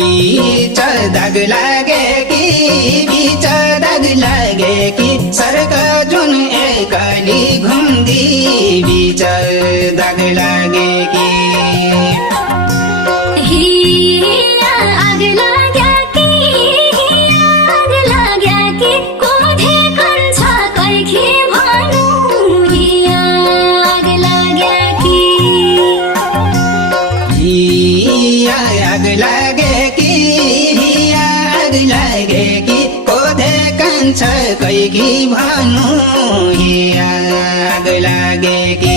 बीच दाग लागे कि सर्क जुन एक्ली घुम्दी बीच दाग लागे कि कैकी भनु आग लागे कि